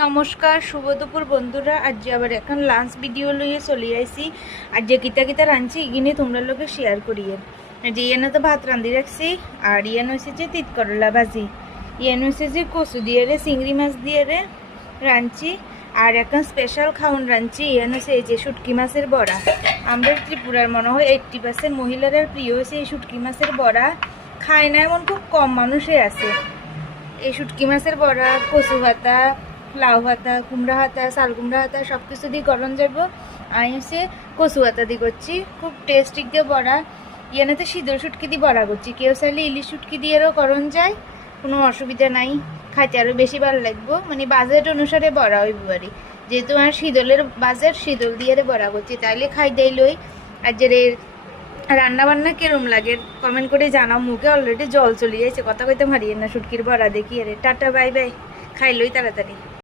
নমস্কার, শুভ দুপুর বন্ধুরা। আজ আবার এখন লাঞ্চ ভিডিও লইয়ে চলে আইসি। আর যে কিতা কিতা রাঁধছি এগিনে তোমরা লোকে শেয়ার করিয়ে। যে ইয়ানো তো ভাত রাঁধি রাখছি, আর ইয়ান হয়েছে যে তিত করলা ভাজি, ইয়ান হয়েছে যে কচু দিয়ে রে চিংড়ি মাছ দিয়ে রে রাঁধছি। আর এখন স্পেশাল খাওয়ান রাঁধছি, ইয়ান হচ্ছে এই যে শুটকি মাছের বড়া। আমাদের ত্রিপুরার মনে হয় 80% মহিলার প্রিয় হয়েছে এই শুটকি মাছের বড়া। খায় না এমন খুব কম মানুষই আছে। এই শুটকি মাছের বড়া কচু পাতা, লাউ পাতা, কুমড়া হাতা, শাল কুমড়া হাতা সব কিছু দিয়ে গরম যাব। আমি হচ্ছে কচু হাতা দিয়ে করছি, খুব টেস্টি দিয়ে বড়া। ইয়ানাতে সিঁদুর শুটকি দিয়ে বড়া করছি, কেউ চাইলে ইলিশ শুটকি দিয়েও করণ যায়, কোনো অসুবিধা নাই। খাইতে আরও বেশি ভালো লাগবো, মানে বাজেট অনুসারে বড়া হইব পারি। যেহেতু আমার শীতলের বাজেট, শীতল দিয়ে বড়া করছি, তাইলে খাই দেই লই। আর যে রান্না বান্না কিরম লাগে কমেন্ট করে জানাও। মুখে অলরেডি জল চলে যাইছে, কথা কইতে পারি না শুটকির বড়া দেখি। আরে টাটা, বাই বাই, খাই লই তাড়াতাড়ি।